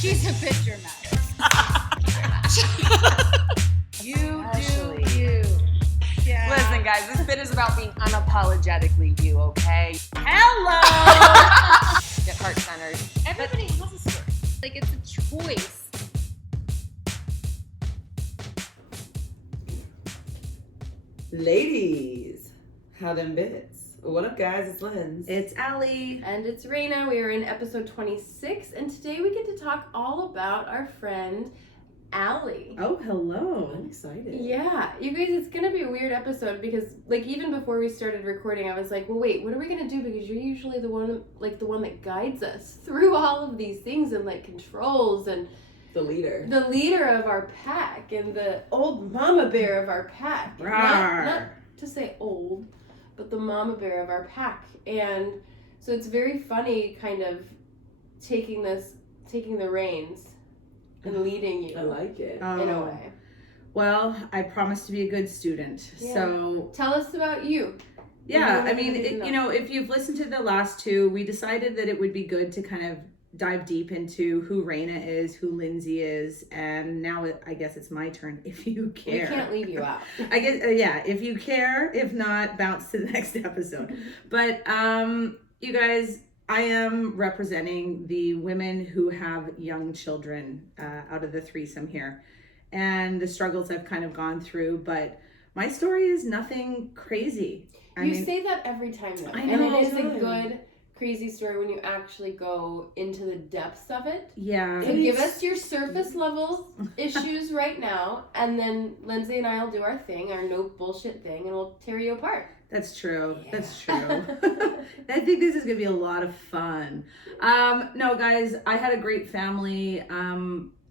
She's a bit dramatic. You Actually. do you. Yeah. Listen, guys, this bit is about being unapologetically you, okay? Hello! Get heart-centered. Everybody has a story. Like, it's a choice. Ladies, how them bits? What up, guys? It's Linz. It's Allie. And it's Raina. We are in episode 26, and today we get to talk all about our friend Allie. Oh, hello. I'm excited. Yeah, you guys, it's gonna be a weird episode because, like, even before we started recording, I was like, well, wait, what are we gonna do? Because you're usually the one that guides us through all of these things and, like, controls and The leader. the leader of our pack and the old mama bear of our pack. Not to say old, but the mama bear of our pack. And so it's very funny kind of taking the reins and leading you I like it. in a way. Well, I promise to be a good student. Yeah. So, Tell us about you. yeah, What I do you mean, need to know? you know, if you've listened to the last two, we decided that it would be good to kind of dive deep into who Raina is, who Lindsay is, and now I guess it's my turn if you We care. can't leave you out. I guess, yeah, if you care. If not, bounce to the next episode. But, you guys, I am representing the women who have young children out of the threesome here and the struggles I've kind of gone through. But my story is nothing crazy. You say that every time, though. I And know. it is a good, crazy story when you actually go into the depths of it. Yeah. So give us your surface level issues right now, and then Lindsay and I will do our thing, our no bullshit thing, and we'll tear you apart. That's true. Yeah. That's true. I think this is going to be a lot of fun. No, guys, I had a great family.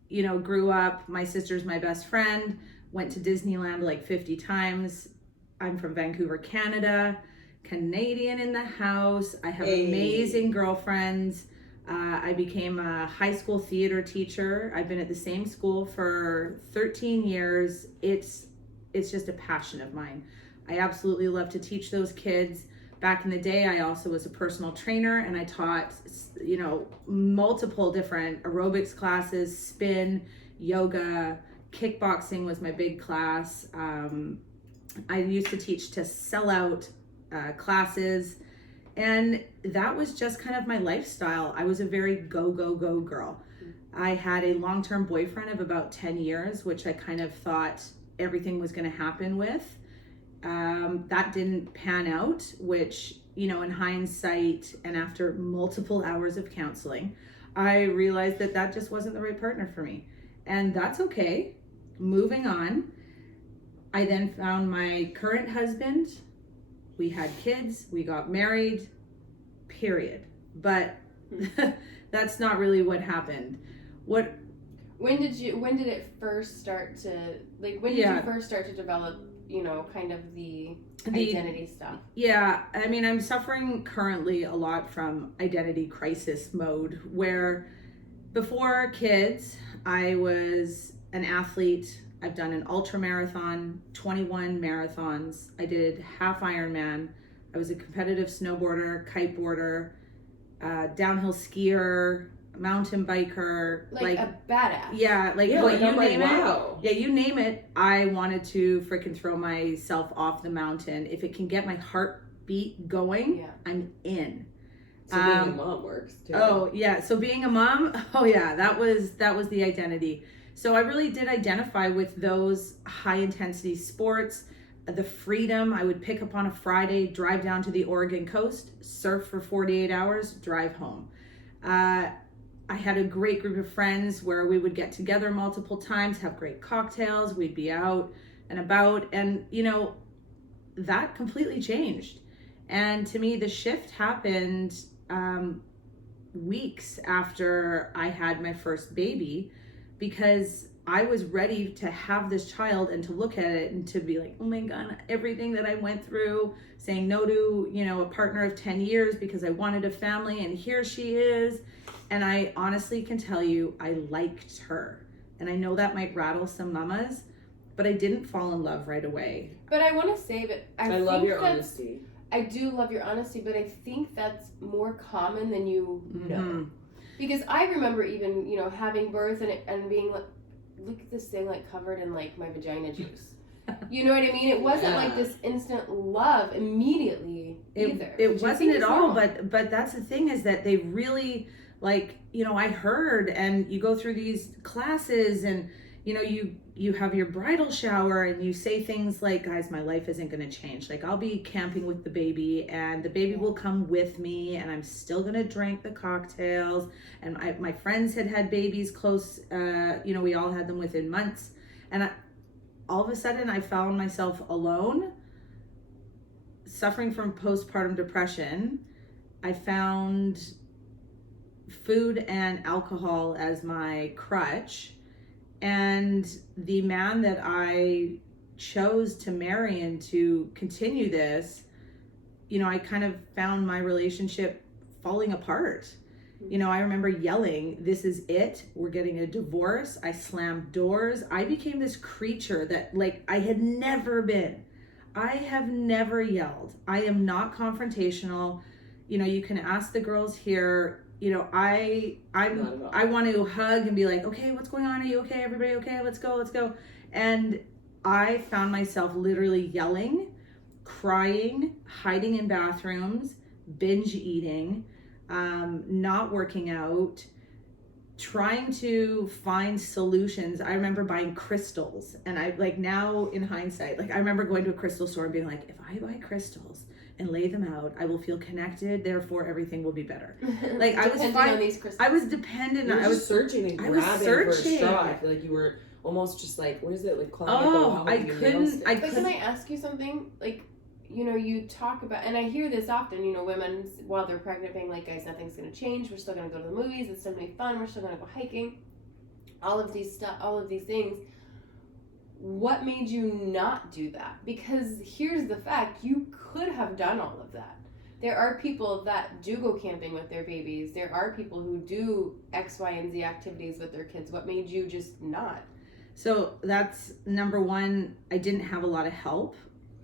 You know, grew up. My sister's my best friend. Went to Disneyland like 50 times. I'm from Vancouver, Canada. Canadian in the house. I have amazing girlfriends. I became a high school theater teacher. I've been at the same school for 13 years. It's just a passion of mine. I absolutely love to teach those kids. Back in the day, I also was a personal trainer and I taught, you know, multiple different aerobics classes, spin, yoga, kickboxing was my big class. I used to teach to sell out classes, and that was just kind of my lifestyle. I was a very go girl. I had a long-term boyfriend of about 10 years, which I kind of thought everything was going to happen with. That didn't pan out, which, you know, in hindsight and after multiple hours of counseling, I realized that just wasn't the right partner for me. And that's okay. Moving on. I then found my current husband. We had kids, we got married, period. But that's not really what happened. When did it first start to, like, when did you first start to develop, you know, kind of the identity stuff? Yeah, I mean, I'm suffering currently a lot from identity crisis mode, where before kids, I was an athlete. I've done an ultra marathon, 21 marathons. I did half Ironman. I was a competitive snowboarder, kiteboarder, downhill skier, mountain biker. Like a badass. Yeah, like, Yeah, well, like, you I'm like, name wow. it. Yeah, you name it. I wanted to freaking throw myself off the mountain. If it can get my heartbeat going, Yeah. I'm in. So being a mom works too. Oh yeah, so being a mom, oh yeah, that was the identity. So I really did identify with those high intensity sports, the freedom. I would pick up on a Friday, drive down to the Oregon coast, surf for 48 hours, drive home. I had a great group of friends where we would get together multiple times, have great cocktails, we'd be out and about, and you know, that completely changed. And to me, the shift happened weeks after I had my first baby, because I was ready to have this child and to look at it and to be like, oh my God, everything that I went through, saying no to, you know, a partner of 10 years because I wanted a family, and here she is. And I honestly can tell you, I liked her. And I know that might rattle some mamas, but I didn't fall in love right away. But I want to say that I love think your that's- honesty. I do love your honesty, but I think that's more common than you know. Because I remember even, you know, having birth and being like, look at this thing like covered in like my vagina juice. You know what I mean? It wasn't like this instant love immediately either. It wasn't at all, but that's the thing, is that they really, like, you know, I heard, and you go through these classes and, you know, you have your bridal shower and you say things like, guys, my life isn't going to change. Like, I'll be camping with the baby and the baby will come with me and I'm still going to drink the cocktails. And my friends had babies close, you know, we all had them within months. And all of a sudden I found myself alone, suffering from postpartum depression. I found food and alcohol as my crutch. And the man that I chose to marry and to continue this, you know, I kind of found my relationship falling apart. You know, I remember yelling, this is it, we're getting a divorce. I slammed doors. I became this creature that, like, I had never been. I have never yelled. I am not confrontational. You know, you can ask the girls here. You know, I want to hug and be like, okay, what's going on? Are you okay? Everybody okay? Let's go. And I found myself literally yelling, crying, hiding in bathrooms, binge eating, not working out, trying to find solutions. I remember buying crystals, and I, like, now in hindsight, like, I remember going to a crystal store and being like, if I buy crystals and lay them out, I will feel connected, therefore everything will be better. Like, I was on these crystals. I was dependent. I was searching and grabbing for a straw. I feel like you were almost just like, what is it, like climbing I couldn't. But can I ask you something? Like, you know, you talk about, and I hear this often, you know, women while they're pregnant being like, guys, nothing's going to change. We're still going to go to the movies. It's still going to be fun. We're still going to go hiking. All of these things. What made you not do that? Because here's the fact, you could have done all of that. There are people that do go camping with their babies. There are people who do X, Y, and Z activities with their kids. What made you just not? So that's number one. I didn't have a lot of help.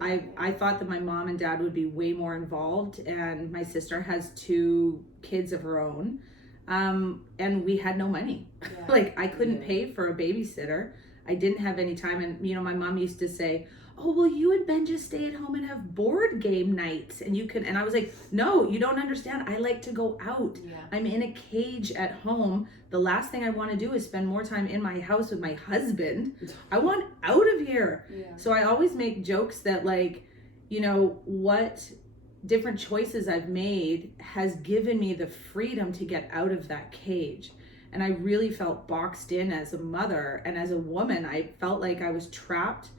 I thought that my mom and dad would be way more involved, and my sister has 2 kids of her own, and we had no money. Yeah. Like, I couldn't pay for a babysitter. I didn't have any time. And, you know, my mom used to say, oh, well, you and Ben just stay at home and have board game nights and you can, and I was like, no, you don't understand. I like to go out. Yeah. I'm in a cage at home. The last thing I want to do is spend more time in my house with my husband. I want out of here. Yeah. So I always make jokes that, like, you know, what different choices I've made has given me the freedom to get out of that cage. And I really felt boxed in as a mother and as a woman. I felt like I was trapped.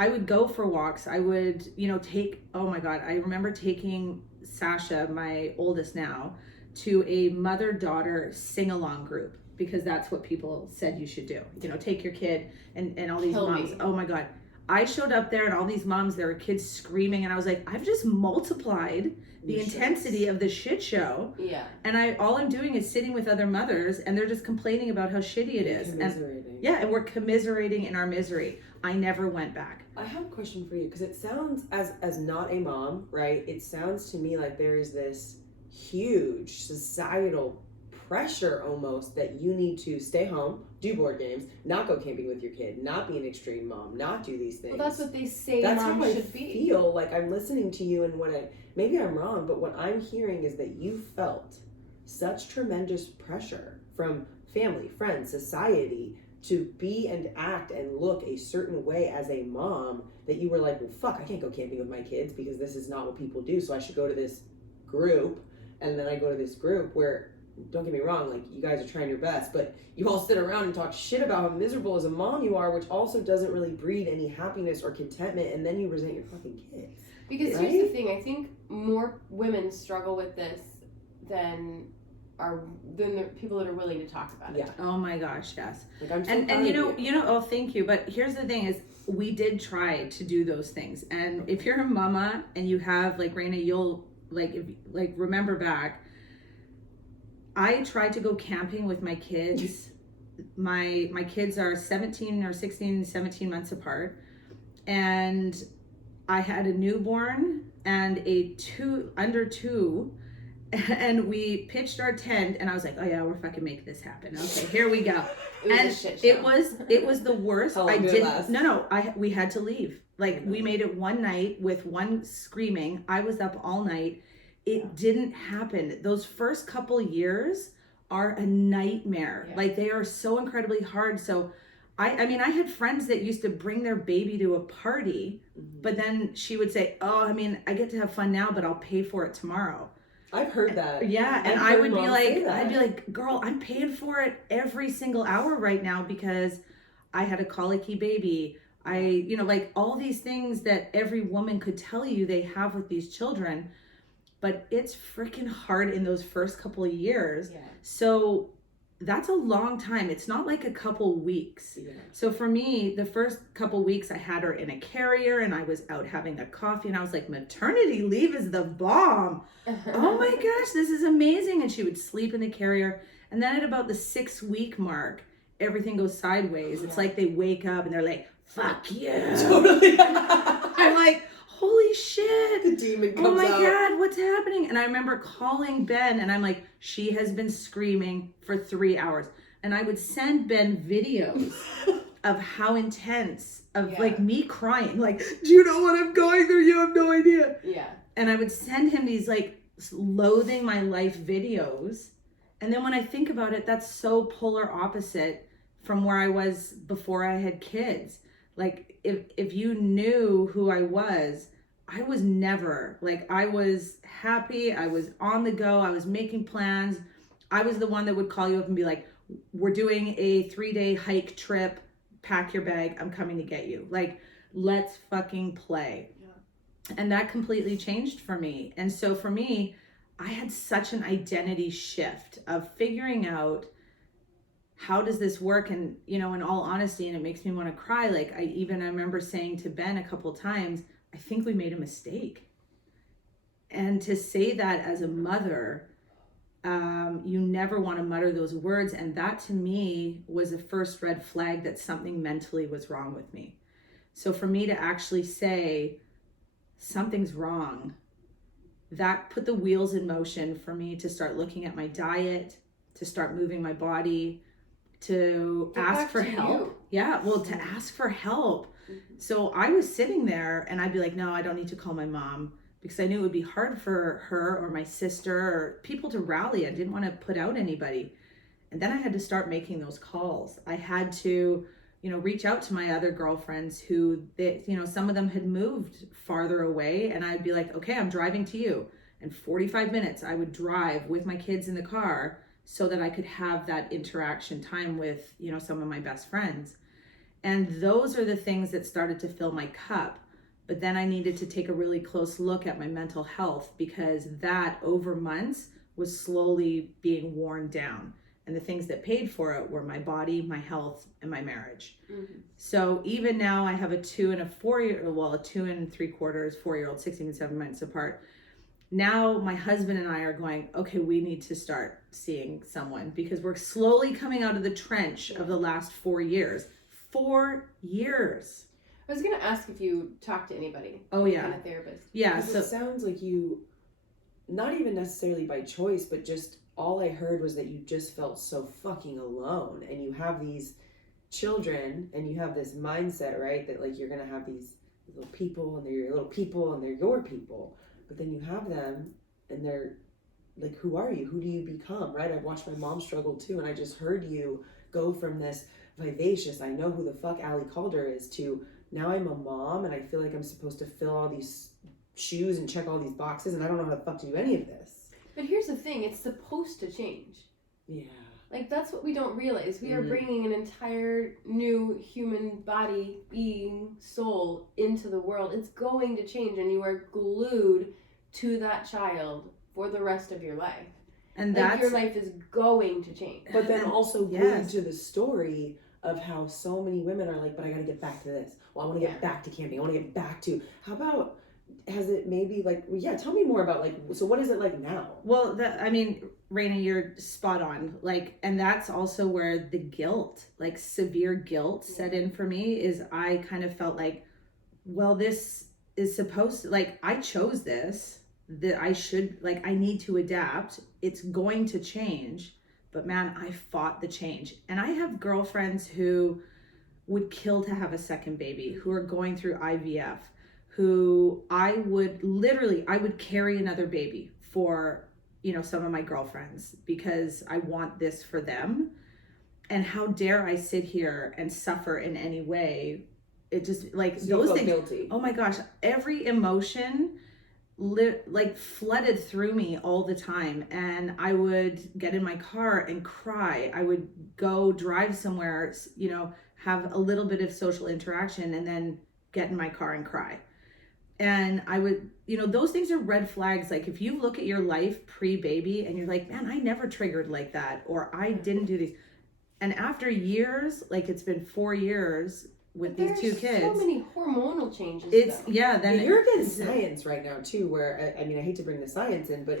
I would go for walks. I would, you know, oh my God, I remember taking Sasha, my oldest now, to a mother-daughter sing-along group, because that's what people said you should do. You know, take your kid and all these moms. Oh my God. I showed up there and all these moms, there were kids screaming, and I was like, I've just multiplied the intensity of the shit show. Yeah. And all I'm doing is sitting with other mothers, and they're just complaining about how shitty it is. And we're commiserating in our misery. I never went back. I have a question for you, because it sounds, as not a mom, right? It sounds to me like there is this huge societal pressure almost that you need to stay home, do board games, not go camping with your kid, not be an extreme mom, not do these things. Well, that's what they say. That's mom how should I feel. Like, I'm listening to you, and maybe I'm wrong, but what I'm hearing is that you felt such tremendous pressure from family, friends, society to be and act and look a certain way as a mom that you were like, well, fuck, I can't go camping with my kids because this is not what people do. So I should go to this group. And then I go to this group where, don't get me wrong, like, you guys are trying your best, but you all sit around and talk shit about how miserable as a mom you are, which also doesn't really breed any happiness or contentment, and then you resent your fucking kids. Because right? Here's the thing, I think more women struggle with this than the people that are willing to talk about it. Yeah. Oh my gosh, yes. Like, I'm so and you know, oh, thank you. But here's the thing is, we did try to do those things. And if you're a mama and you have, like, Raina, you'll remember back, I tried to go camping with my kids. My kids are 17 or 16, 17 months apart. And I had a newborn and a under 2. and we pitched our tent, and I was like, oh yeah, we're fucking making this happen. Okay, here we go. It was And a shit show. it was the worst. How long I did it didn't. last? No, we had to leave. Like we made it one night with one screaming. I was up all night. It didn't happen. Those first couple years are a nightmare. Yeah. Like they are so incredibly hard. So I mean, I had friends that used to bring their baby to a party, but then she would say, oh, I mean, I get to have fun now, but I'll pay for it tomorrow. I've heard that. Yeah, and I've I heard would be moms like, say that. I'd be like, girl, I'm paying for it every single hour right now because I had a colicky baby. You know, like all these things that every woman could tell you they have with these children, but it's freaking hard in those first couple of years. Yeah. So that's a long time. It's not like a couple weeks. Yeah. So for me, the first couple weeks I had her in a carrier and I was out having a coffee and I was like, maternity leave is the bomb. Oh my gosh, this is amazing. And she would sleep in the carrier. And then at about the 6-week mark, everything goes sideways. It's like they wake up and they're like, fuck you. Totally. I'm like, holy shit. The demon comes Oh my out. God, what's happening? And I remember calling Ben and I'm like, she has been screaming for 3 hours. And I would send Ben videos of how intense, of like me crying. Like, do you know what I'm going through? You have no idea. Yeah. And I would send him these like loathing my life videos. And then when I think about it, that's so polar opposite from where I was before I had kids. Like if you knew who I was never, like I was happy, I was on the go, I was making plans. I was the one that would call you up and be like, we're doing a 3-day hike trip, pack your bag, I'm coming to get you. Like, let's fucking play. Yeah. And that completely changed for me. And so for me, I had such an identity shift of figuring out how does this work? And, you know, in all honesty, and it makes me want to cry. Like I remember saying to Ben a couple times, I think we made a mistake. And to say that as a mother, you never want to mutter those words. And that to me was the first red flag that something mentally was wrong with me. So for me to actually say something's wrong, that put the wheels in motion for me to start looking at my diet, to start moving my body, to ask for help. Yeah, well, to ask for help. So I was sitting there and I'd be like, no, I don't need to call my mom because I knew it would be hard for her or my sister or people to rally. I didn't want to put out anybody. And then I had to start making those calls. I had to, you know, reach out to my other girlfriends who, some of them had moved farther away. And I'd be like, okay, I'm driving to you. And 45 minutes I would drive with my kids in the car so that I could have that interaction time with, you know, some of my best friends. And those are the things that started to fill my cup. But then I needed to take a really close look at my mental health because that over months was slowly being worn down. And the things that paid for it were my body, my health, and my marriage. Mm-hmm. So even now I have a 2 and a 2 3/4, 4-year-old, 16 and 7 months apart. Now my husband and I are going, okay, we need to start seeing someone because we're slowly coming out of the trench of the last 4 years. 4 years. I was going to ask if you talked to anybody. Oh, yeah. And a therapist. Yeah. So it sounds like you, not even necessarily by choice, but just all I heard was that you just felt so fucking alone. And you have these children and you have this mindset, right? That like you're going to have these little people and they're your little people and they're your people. But then you have them and they're like, who are you? Who do you become, right? I've watched my mom struggle too. And I just heard you go from this vivacious, I know who the fuck Allie Calder is, to now I'm a mom and I feel like I'm supposed to fill all these shoes and check all these boxes and I don't know how the fuck to do any of this. But here's the thing, it's supposed to change. Yeah. Like, that's what we don't realize. We are bringing an entire new human body, being, soul into the world. It's going to change, and you are glued to that child for the rest of your life. And like, your life is going to change. But then also glued to the story of how so many women are like, but I gotta get back to this. Well, I want to get back to camping. I want to get back to, how about, has it maybe like, tell me more about like, so what is it like now? Well, Raina, you're spot on. Like, and that's also where the guilt, like severe guilt set in for me, is I kind of felt like, well, this is supposed to, like, I chose this. that I need to adapt. It's going to change. But man, I fought the change. And I have girlfriends who would kill to have a second baby, who are going through IVF, who I would carry another baby for, some of my girlfriends because I want this for them. And how dare I sit here and suffer in any way? It just like So those things. Guilty. Oh my gosh, every emotion flooded through me all the time, and I would get in my car and cry. I would go drive somewhere, have a little bit of social interaction and then get in my car and cry. And I would, those things are red flags. Like if you look at your life pre-baby and you're like, man, I never triggered like that, or I didn't do these. And after years, like it's been 4 years with these two kids. So many hormonal changes. Then you're against science right now too, where I hate to bring the science in, but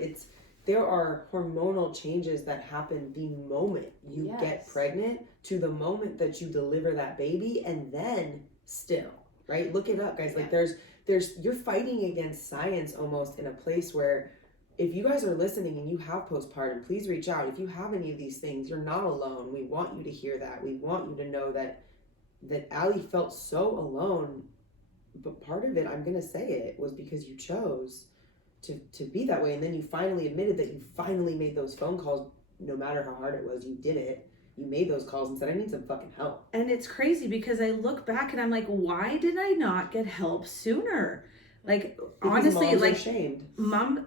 there are hormonal changes that happen the moment you get pregnant to the moment that you deliver that baby, and then still, right? Look it up, guys. Like there's you're fighting against science almost in a place where if you guys are listening and you have postpartum, please reach out. If you have any of these things, you're not alone. We want you to hear that. We want you to know that Allie felt so alone, but part of it, I'm going to say it, was because you chose to be that way. And then you finally admitted that you finally made those phone calls. No matter how hard it was, you did it. You made those calls and said, I need some fucking help. And it's crazy because I look back and I'm like, why did I not get help sooner? Like, because honestly, moms like, are shamed. Mom,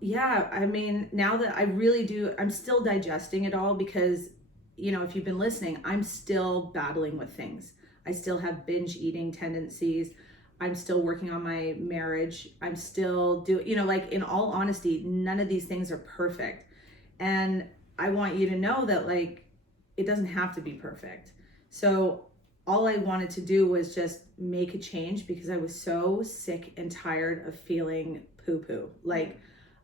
I mean, now that I really do, I'm still digesting it all because, if you've been listening, I'm still battling with things. I still have binge eating tendencies. I'm still working on my marriage. I'm still doing, in all honesty, none of these things are perfect. And I want you to know that, like, it doesn't have to be perfect. So all I wanted to do was just make a change because I was so sick and tired of feeling poo-poo. Like,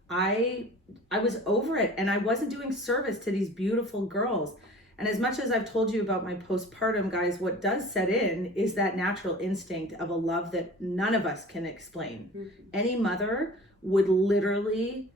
I was over it, and I wasn't doing service to these beautiful girls. And as much as I've told you about my postpartum, guys, what does set in is that natural instinct of a love that none of us can explain. Mm-hmm. Any mother would literally,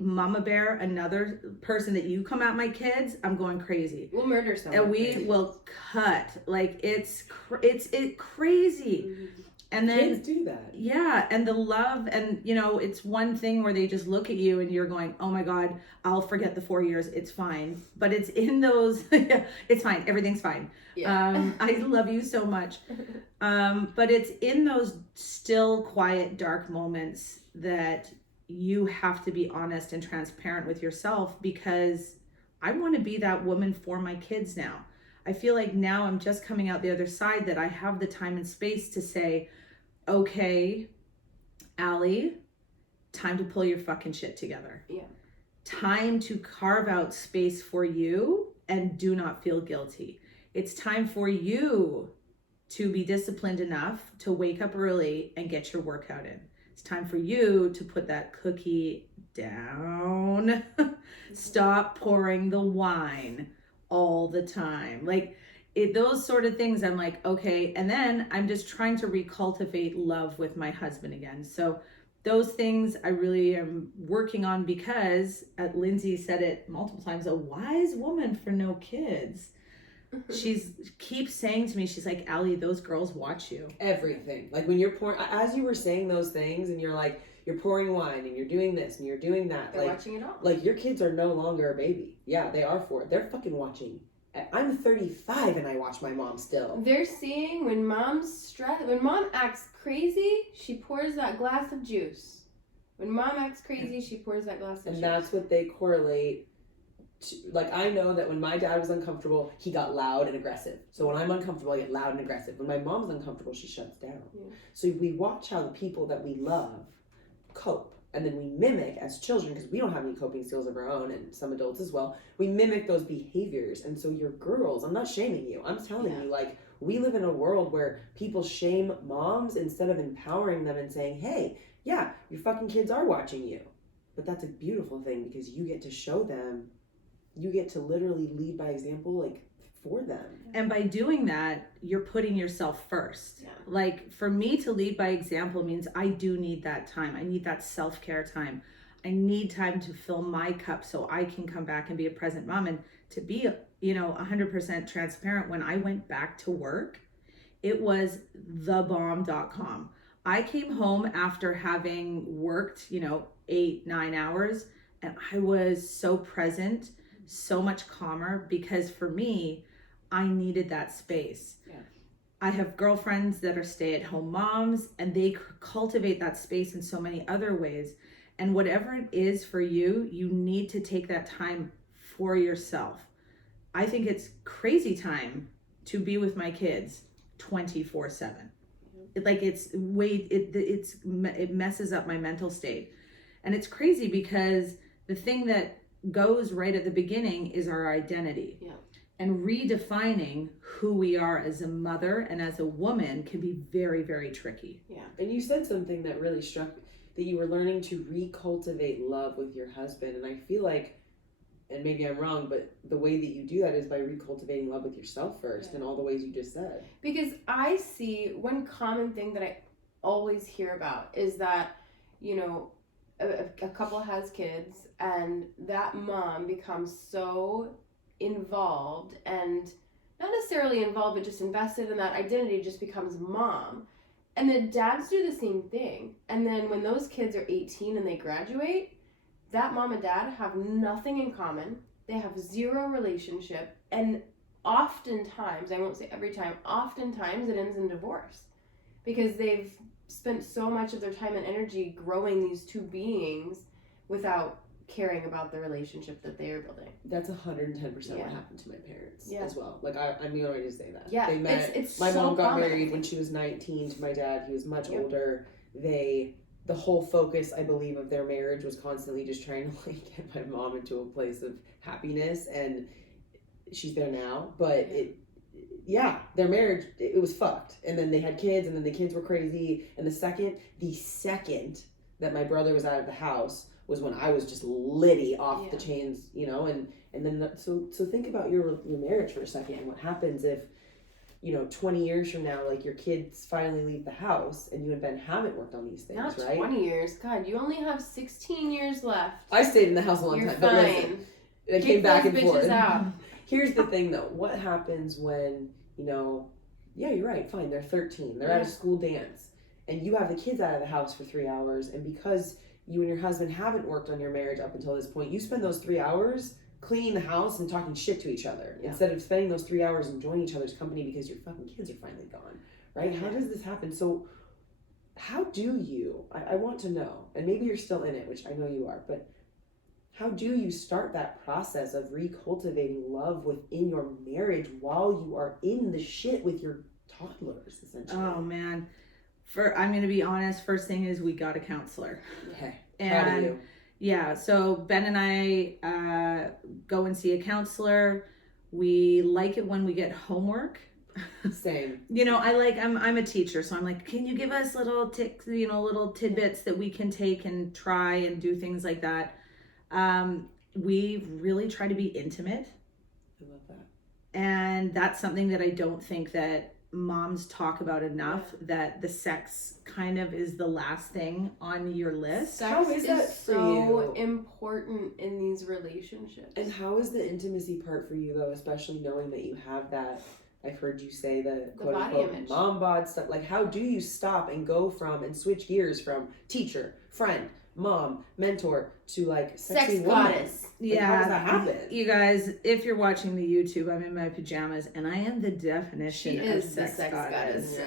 mama bear another person that you come at my kids, I'm going crazy. We'll murder someone. And we will cut. Like, it's crazy. Mm-hmm. And then kids do that. Yeah, and the love, and it's one thing where they just look at you and you're going, oh my God, I'll forget the 4 years, it's fine. But it's in those, it's fine, everything's fine. Yeah. I love you so much. But it's in those still quiet, dark moments that you have to be honest and transparent with yourself, because I want to be that woman for my kids now. I feel like now I'm just coming out the other side, that I have the time and space to say, okay, Allie, time to pull your fucking shit together. Yeah. Time to carve out space for you and do not feel guilty. It's time for you to be disciplined enough to wake up early and get your workout in. It's time for you to put that cookie down. Stop pouring the wine all the time. Like, those sort of things, I'm like, okay. And then I'm just trying to recultivate love with my husband again. So those things I really am working on, because Lindsay said it multiple times, a wise woman for no kids. She's keeps saying to me, she's like, Allie, those girls watch you. Everything. Like when you're pouring, as you were saying those things, and you're like, you're pouring wine and you're doing this and you're doing that. They're watching it all. Like, your kids are no longer a baby. Yeah, they are for it. They're fucking watching. I'm 35 and I watch my mom still. They're seeing when when mom acts crazy, she pours that glass of juice. When mom acts crazy, she pours that glass of juice. And that's what they correlate to. Like, I know that when my dad was uncomfortable, he got loud and aggressive. So when I'm uncomfortable, I get loud and aggressive. When my mom's uncomfortable, she shuts down. Yeah. So we watch how the people that we love cope. And then we mimic as children, because we don't have any coping skills of our own, and some adults as well. We mimic those behaviors. And so your girls, I'm not shaming you. I'm telling you, like, we live in a world where people shame moms instead of empowering them and saying, hey, yeah, your fucking kids are watching you. But that's a beautiful thing, because you get to show them, you get to literally lead by example, like, for them. And by doing that, you're putting yourself first. Yeah. Like for me to lead by example means I do need that time. I need that self-care time. I need time to fill my cup so I can come back and be a present mom. And to be, 100% transparent, when I went back to work, it was thebomb.com. I came home after having worked, 8-9 hours, and I was so present, so much calmer, because for me, I needed that space. Yeah. I have girlfriends that are stay-at-home moms, and they cultivate that space in so many other ways. And whatever it is for you, you need to take that time for yourself. I think it's crazy time to be with my kids 24/7. Like it messes up my mental state. And it's crazy because the thing that goes right at the beginning is our identity. Yeah. And redefining who we are as a mother and as a woman can be very, very tricky. Yeah. And you said something that really struck me, that you were learning to recultivate love with your husband. And I feel like, and maybe I'm wrong, but the way that you do that is by recultivating love with yourself first, in all the ways you just said. Because I see one common thing that I always hear about is that, a couple has kids and that mom becomes so involved, and not necessarily involved, but just invested in that identity, just becomes mom. And the dads do the same thing. And then when those kids are 18 and they graduate, that mom and dad have nothing in common. They have zero relationship. And oftentimes, I won't say every time, oftentimes it ends in divorce. Because they've spent so much of their time and energy growing these two beings without caring about the relationship that they are building. That's 110% Yeah. what happened to my parents Yeah. as well. Like I'm going to say that. Yeah, They met. it's my so mom got common. married when she was 19 to my dad. He was much Yep. older. The whole focus, I believe, of their marriage was constantly just trying to get my mom into a place of happiness, and she's there now. But their marriage, it was fucked. And then they had kids, and then the kids were crazy. And the second that my brother was out of the house was when I was just litty off the chains, and then so think about your marriage for a second, and what happens if 20 years from now, like your kids finally leave the house and you and Ben haven't worked on these things, Not right? 20 years. God, you only have 16 years left. I stayed in the house a long You're time, but listen, fine. I Kick came back those and bitches forth. out. Here's the thing though, what happens when, you're right, fine, they're 13, they're at a school dance, and you have the kids out of the house for 3 hours, and because you and your husband haven't worked on your marriage up until this point, you spend those 3 hours cleaning the house and talking shit to each other instead of spending those 3 hours enjoying each other's company because your fucking kids are finally gone, right? How does this happen? So how do you, I want to know, and maybe you're still in it, which I know you are, but how do you start that process of recultivating love within your marriage while you are in the shit with your toddlers, essentially? Oh man. I'm going to be honest. First thing is we got a counselor. Okay. And How do you? yeah, so Ben and I go and see a counselor. We like it when we get homework. Same. I'm a teacher, so I'm like, can you give us little little tidbits that we can take and try and do things like that. We really try to be intimate. I love that. And that's something that I don't think that moms talk about enough, that the sex kind of is the last thing on your list. Sex How is that for so you? important in these relationships. And how is the intimacy part for you, though, especially knowing that you have that, I've heard you say the quote body unquote image. mom bod stuff. Like, how do you stop and go from and switch gears from teacher, friend, mom, mentor to like sexy Sex woman? goddess. Like, how does that happen? You guys, if you're watching the YouTube, I'm in my pajamas and I am the She definition of is the sex sex goddess.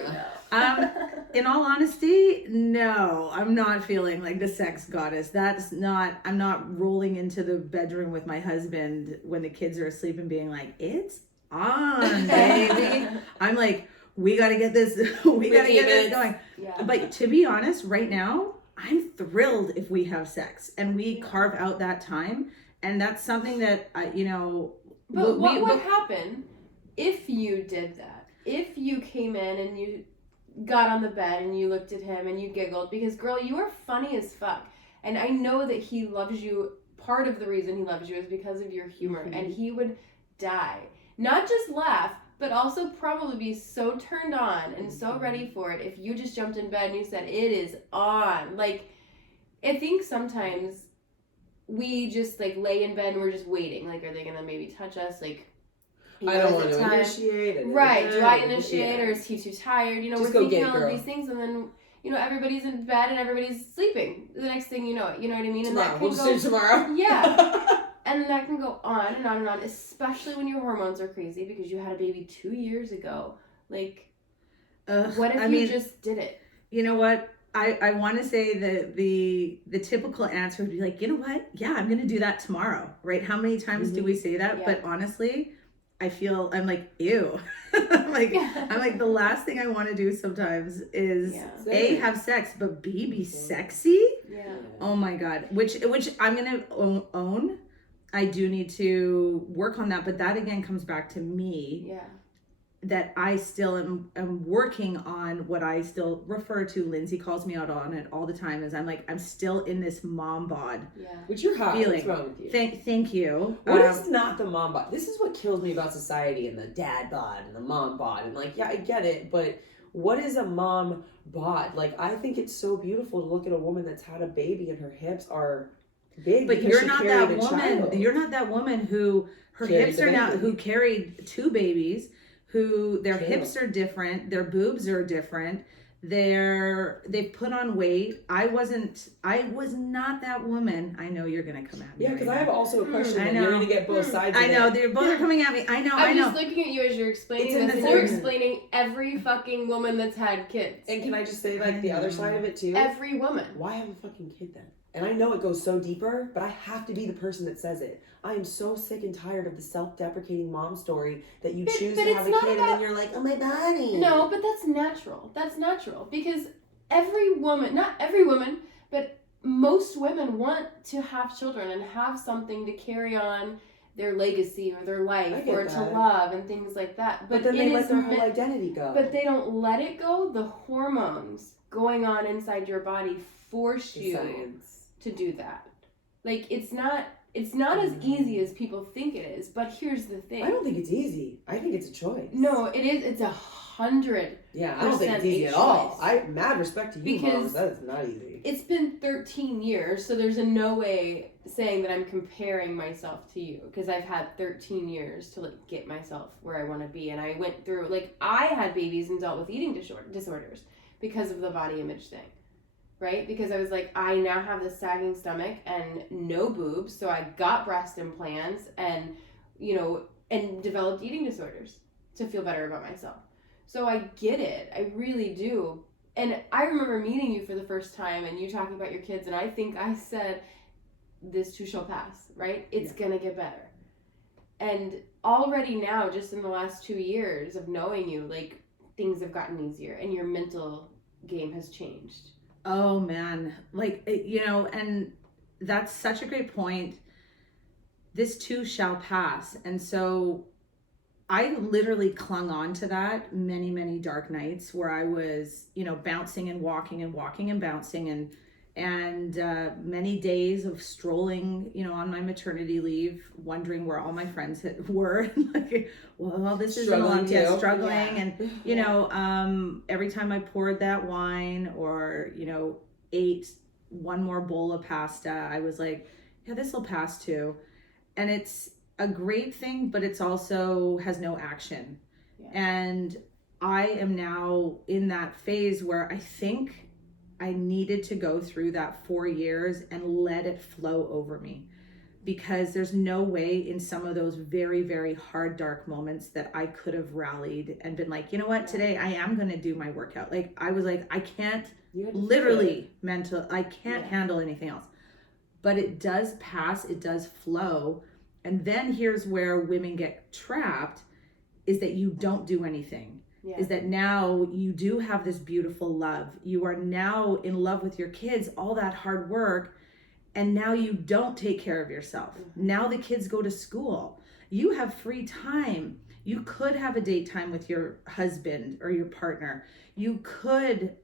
goddess. In all honesty, no, I'm not feeling like the sex goddess. I'm not rolling into the bedroom with my husband when the kids are asleep and being like, it's on, baby. I'm like, we got to get this, we got to get this going. Yeah. But to be honest, right now, I'm thrilled if we have sex and we carve out that time. And that's something that, But what would happen if you did that? If you came in and you got on the bed and you looked at him and you giggled, because girl, you are funny as fuck. And I know that he loves you. Part of the reason he loves you is because of your humor, and he would die. not just laugh, but also probably be so turned on and so ready for it if you just jumped in bed and you said, it is on. Like, I think sometimes we just like lay in bed and we're just waiting. Like, are they gonna maybe touch us? Like, I don't want to initiate. Right. Do I initiate or is he too tired? You know, Just we're go thinking get it, all girl. of these things and then, you know, everybody's in bed and everybody's sleeping. The next thing you know it. You know what I mean? And Tomorrow. that We'll can just do go, tomorrow. Yeah. And that can go on and on and on, especially when your hormones are crazy because you had a baby 2 years ago. Like, what if you just did it? You know what? I want to say that the typical answer would be like, you know what? Yeah, I'm going to do that tomorrow, right? How many times do we say that? Yeah. But honestly, I'm like, ew. I'm like, the last thing I want to do sometimes is A, have sex, but B, be sexy. Yeah. Oh my God. Which I'm going to own. I do need to work on that, but that again comes back to me. Yeah. That I still am working on what I still refer to. Lindsay calls me out on it all the time. Is I'm still in this mom bod. Yeah. Which you're hot. Feeling. What's wrong with you? Thank you. What is not the mom bod? This is what kills me about society and the dad bod and the mom bod. And like, yeah, I get it, but what is a mom bod? Like, I think it's so beautiful to look at a woman that's had a baby and her hips are big. But because you're she not carried that a woman. child. You're not that woman who her Carried hips the are now baby. who carried 2 babies. Who their True. hips are different, their boobs are different, they've put on weight. I was not that woman. I know you're gonna come at me. Yeah, because I have also a question. I and know. You're gonna get both sides. I of know it. they're both are coming at me. I know. I'm just looking at you as you're explaining It's in this, the and you're thing. explaining every fucking woman that's had kids. And can I just say like the other side of it too? Every woman. Why have a fucking kid then? And I know it goes so deeper, but I have to be the person that says it. I am so sick and tired of the self-deprecating mom story that you choose but to it's have a not kid about- and then you're like, oh my body. No, but that's natural. That's natural because every woman, not every woman, but most women want to have children and have something to carry on their legacy or their life I get or to that. love and things like that. But then it they is let their whole meant- identity go. But they don't let it go. The hormones going on inside your body force The you science. to do that. Like it's not as easy as people think it is. But here's the thing. I don't think it's easy. I think it's a choice. No, it is. It's 100. Yeah, I don't think it's easy at all. I mad respect to you, Because moms. That is not easy. It's been 13 years, so there's in no way saying that I'm comparing myself to you because I've had 13 years to like get myself where I want to be, and I went through like I had babies and dealt with eating disorders because of the body image thing. Right? Because I was like, I now have this sagging stomach and no boobs, so I got breast implants and, you know, and developed eating disorders to feel better about myself. So I get it. I really do. And I remember meeting you for the first time and you talking about your kids, and I think I said, this too shall pass, right? It's gonna get better. And already now, just in the last 2 years of knowing you, like, things have gotten easier and your mental game has changed. Oh man, like, you know, and that's such a great point. This too shall pass. And so I literally clung on to that many, many dark nights where I was, you know, bouncing and walking and walking and bouncing and many days of strolling, you know, on my maternity leave, wondering where all my friends were. Like, well, this is Struggling too. struggling. Yeah. And, you know, every time I poured that wine or, you know, ate one more bowl of pasta, I was like, yeah, this will pass too. And it's a great thing, but it's also has no action. Yeah. And I am now in that phase where I think I needed to go through that 4 years and let it flow over me, because there's no way in some of those very, very hard, dark moments that I could have rallied and been like, you know what, today I am going to do my workout. Like, I was like, I can't literally I can't handle anything else. But it does pass, it does flow. And then here's where women get trapped, is that you don't do anything. Yeah. Is that now you do have this beautiful love. You are now in love with your kids, all that hard work, and now you don't take care of yourself. Mm-hmm. Now the kids go to school. You have free time. You could have a date time with your husband or your partner. You could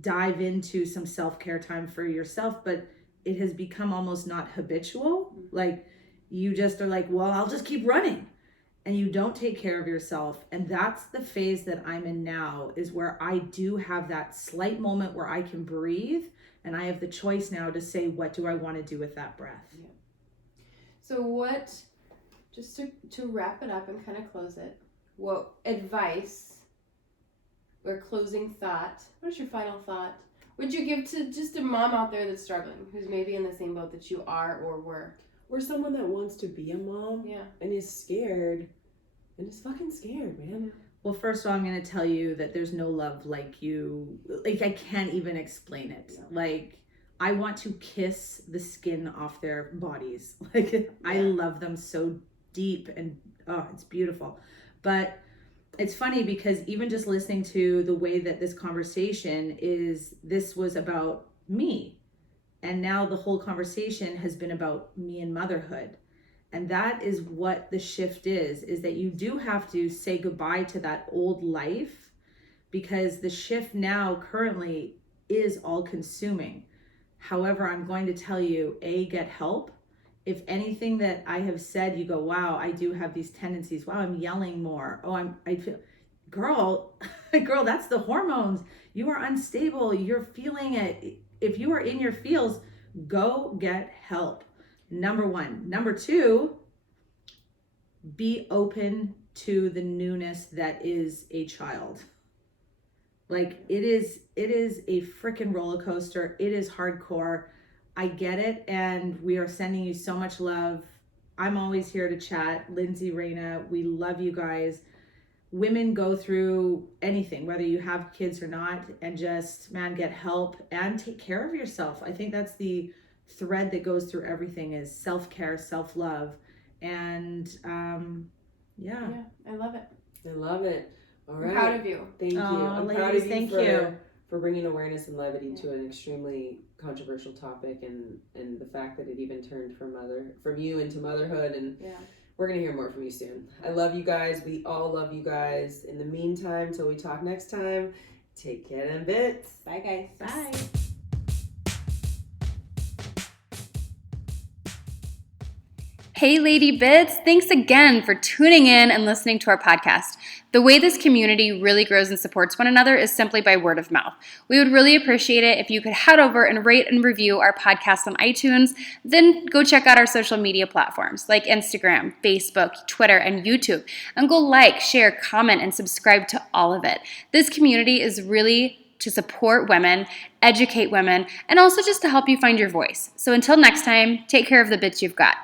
dive into some self-care time for yourself, but it has become almost not habitual. Like, you just are like, well, I'll just keep running. and you don't take care of yourself. And that's the phase that I'm in now, is where I do have that slight moment where I can breathe, and I have the choice now to say, what do I want to do with that breath? Yeah. So what, just to wrap it up and kind of close it, what advice or closing thought, what is your final thought, would you give to just a mom out there that's struggling, who's maybe in the same boat that you are or were? Or someone that wants to be a mom Yeah. and is scared and is fucking scared, man. Well, first of all, I'm going to tell you that there's no love like you. Like, I can't even explain it. Yeah. Like, I want to kiss the skin off their bodies. Like, I love them so deep, and oh, it's beautiful. But it's funny because even just listening to the way that this conversation is, this was about me. And now the whole conversation has been about me and motherhood. And that is what the shift is that you do have to say goodbye to that old life, because the shift now currently is all consuming. However, I'm going to tell you, get help. If anything that I have said, you go, wow, I do have these tendencies. Wow, I'm yelling more. Oh, I feel, girl, that's the hormones. You are unstable. You're feeling it. If you are in your feels, go get help. Number one. Number two, be open to the newness that is a child. Like, it is a freaking roller coaster. It is hardcore. I get it. And we are sending you so much love. I'm always here to chat. Lindsay, Raina, we love you guys. Women go through anything, whether you have kids or not, and just, man, get help and take care of yourself. I think that's the thread that goes through everything, is self-care, self-love. And yeah, I love it. I love it. All right. I'm proud of you. Thank you. I'm ladies, proud of you thank for, you. for bringing awareness and levity to an extremely controversial topic, and the fact that it even turned from you into motherhood. And we're going to hear more from you soon. I love you guys. We all love you guys. In the meantime, till we talk next time, take care and bits. Bye, guys. Bye. Hey, Lady Bits, thanks again for tuning in and listening to our podcast. The way this community really grows and supports one another is simply by word of mouth. We would really appreciate it if you could head over and rate and review our podcast on iTunes, then go check out our social media platforms like Instagram, Facebook, Twitter, and YouTube, and go like, share, comment, and subscribe to all of it. This community is really to support women, educate women, and also just to help you find your voice. So until next time, take care of the bits you've got.